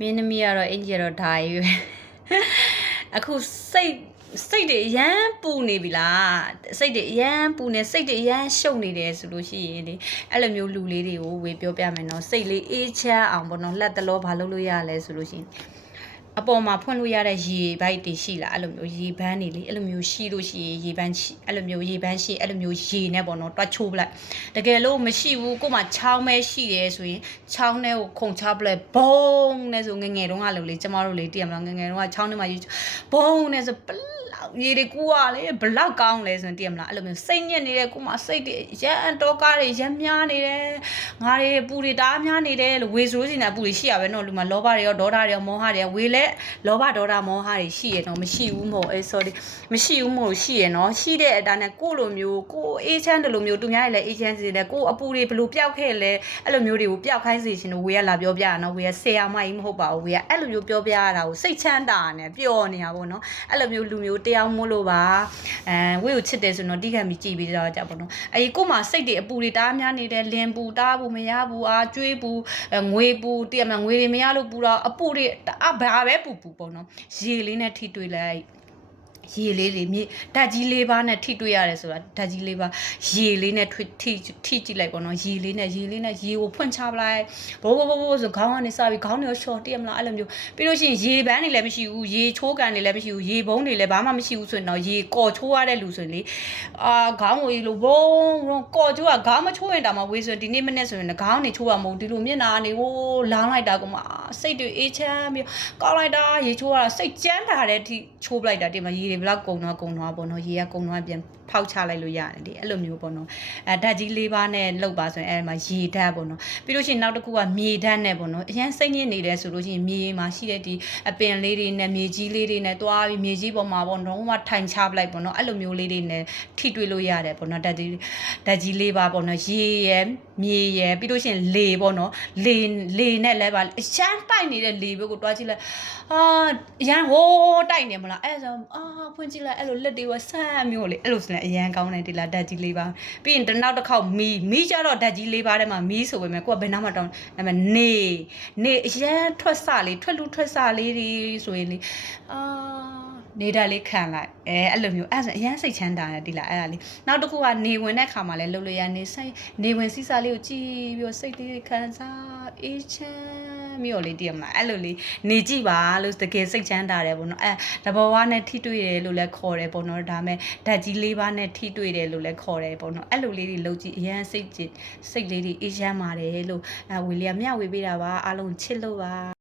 မင်းသမီးကတော့အင်ကြီးကတော့ဒါကြီးပဲအခုစိတ်တွေအရန်ပူနေပြီလားစိတ်တွေအရန်ပူနေစိတ်တွေအရန်ရှုပ်နေတယ်ဆိုလို့ရှိရင်လေအဲ့လိုမျိုးလူလေးတွေကိုဝေပြောပြမယ်နော်စိတ်လေးအေးချမ်းအောင်ပေါ့နော်လက်တလောဘာလုပ်လို့ရလဲဆိုလို့ရှိရင်အပေါ်မှာဖွင့်လို့ရတဲ့ရေဘိုက်တွေရှိလားအဲ့လိုမျိုးရေပန်းတွေလေအဲ့လိုမျိုးရှိလို့ရှိရင်ရေပန်းရှိအဲ့လိုမျိုးရေပန်းရှိအဲ့လိုမျိုးရေနဲ့ပေါ့နော်တွားချိုးပလိုက်တကယ်လို့မရှိဘူးကို့မှာချောင်းပဲရှိတယ်ဆိုရင်ချောင်းထဲကိုခုန်ချပလိုက်ဘုံနဲ့ဆိုငငယ်တုန်းကလို့လေကျမတို့လေတည်ရမလားငငယ်တုန်းကချောင်းထဲမှာဘုံနဲ့ဆိုရေတွေကူရလေဘလောက်ကောင်းလဲဆိုရင်တည်ရမလားအဲ့လိုမျိုးစိတ်ညစ်နေတဲ့ကို့မှာစိတ်တွေရန်တော့ကားတွေရန်များနေတယ်ငါတွေပူတွေတားများနေတယ်လို့ဝေဆိုးစင်တာပူတွေရှိရပဲနော်လူမှာလောဘတွေရောဒေါသတွေရောမောဟတွေရောဝေလဲလောဘဒေါသမောဟတွေရှိရတော့မရှိဘူးမဟုတ်sorry မရှိဘူးမဟုတ်ရှိရနော်ရှိတဲ့အတိုင်းနဲ့ကိုလိုမျိုးကိုအေးချမ်းတယ်လိုမျိုးသူများတွေလည်းအေးချမ်းစေတယ်ကိုအပူတွေဘလို့ပျောက်ခဲ့လဲအဲ့လိုမျိုးတွေကိုပျောက်ခိုင်းစေရှင်လို့ဝေကလာပြောပြရနော်ဝေကဆရာမကြီးမဟုတ်ပါဘူးဝေကအဲ့လိုမျိုးပြောပြရတာကိုစိတ်ချမ်းသာနဲ့ပျော်နေတာပေါ့နော်အဲ့လိုမျိုးလူမျိုးတယောက်မို့လို့ပါဝေကိုချစ်တယ်ဆိုတော့တိခံပြီးကြည်ပြီးတော့ကြပါတော့ကို့မှာစိတ်တွေအပူတွေတားများနေတယ်လင်ပူတားဘူးမရဘူးအာကျွေးဘူးငွေပူတည်ရမှာငွေတွေမရလို့ပူတော့အပူတွေဘာပဲပူပေါ့နော်ရေလေးနဲ့ထိတွေ့လိုက်ရေလေးတွေမြေဓာတ်ကြီးလေးပါးနဲ့ထိတွေ့ရတယ်ဆိုတာဓာတ်ကြီးလေးပါးရေလေးနဲ့ထိကြည့်လိုက်ပေါ့နော်ရေလေးနဲ့ရေကိုဖွင့်ချပလိုက်ဘိုးဆိုခေါင်းကနေစပြီးခေါင်းတွေရှော့တည်ရမလားအဲ့လိုမျိုးပြီးလို့ရှိရင်ရေပန်းတွေလည်းမရှိဘူးရေချိုးကန်တွေလည်းမရှိဘူးရေဘုံတွေလည်းဘာမှမရှိဘူးဆိုရင်တော့ရေကော်ချိုးရတဲ့လူဆိုရင်လေခေါင်းကိုရေလိုဘုံကော်ချိုးကခေါင်းမချိုးရင်တောင်မှဝေးဆိုဒီနေ့မနေ့ဆိုရင်ခေါင်းနေချိုးရမဟုတ်ဒီလိုမျက်နှာနေဟိုလောင်းလိုက်တာကမှစိတ်တွေအေးချမ်းပြီးကောက်လိုက်တာရေချိုးရတာစိတ်ကြမ်းတာတဲ့အထိချိုးပလိုက်တာဒီမှာရေဘလောက်ကုံတော့ပေါ့နော်ရေကကုံတော့ပြန်ဖောက်ချလိုက်လို့ရတယ်လေအဲ့လိုမျိုးပေါ့နော်ဓာတ်ကြီး၄ပါးနဲ့လောက်ပါဆိုရင်အဲ့မှာရေဓာတ်ပေါ့နော်ပြီးလို့ရှိရင်နောက်တစ်ခုကမြေဓာတ်နဲ့ပေါ့နော်အရင်စိတ်ညစ်နေတယ်ဆိုလို့ရှိရင်မြေမှာရှိတဲ့ဒီအပင်လေးတွေနဲ့မြေကြီးလေးတွေနဲ့တွားပြီးမြေကြီးပေါ်မှာပေါ့နော်ထိုင်ချပလိုက်ပေါ့နော်အဲ့လိုမျိုးလေးတွေနဲ့ထိတွေ့လို့ရတယ်ပေါ့နော်ဓာတ်ကြီး၄ပါးပေါ့နော်ရေရယ်မြေရယ်ပြီးလို့ရှိရင်လေပေါ့နော်လေနဲ့လဲပါအရှမ်းတိုက်နေတဲ့လေဘက်ကိုတွားကြည့်လိုက်ရန်ဟိုးတိုက်နေမလားအဲ့ဆိုဖွင့်ကြည့်လိုက်အဲ့လိုလက်တွေကဆန်းမျိုးလေအဲ့လိုဆိုရင်အရန်ကောင်းတယ်ဒီလားဓာတ်ကြီး၄ပါးပြီးရင်နောက်တစ်ခေါက်မီးကြတော့ဓာတ်ကြီး၄ပါးထဲမှာမီးဆိုပေမဲ့ကိုကဘယ်နှမတောင်းဒါပေမဲ့နေအရန်ထွက်စလေးထွက်စလေးတွေဆိုရင်လေနေတာလေးခံလိုက်အဲ့လိုမျိုးအဲ့ဆိုအရန်စိတ်ချမ်းသာတယ်ဒီလားအဲ့ဒါလေးနောက်တစ်ခုကနေဝင်တဲ့ခါမှာလည်းလှုပ်လို့ရနေဝင်စီးစားလေးကိုကြည့်ပြီးတော့စိတ်လေးခံစားအေးချမ်းမျိုးလေးတည်ရမလားအဲ့လိုလေးနေကြည့်ပါလို့တကယ်စိတ်ချမ်းသာတယ်ပေါ့နော်တဘောဝါနဲ့ထိတွေ့တယ်လို့လည်းခေါ်တယ်ပေါ့နော်ဒါမဲ့ဓာတ်ကြီး၄ပါးနဲ့ထိတွေ့တယ်လို့လည်းခေါ်တယ်ပေါ့နော်အဲ့လိုလေးတွေလုပ်ကြည့်အရန်စိတ်လေးတွေအေးချမ်းပါတယ်လို့ဝီလီယာမျှဝေပေးတာပါအားလုံးချစ်လို့ပါ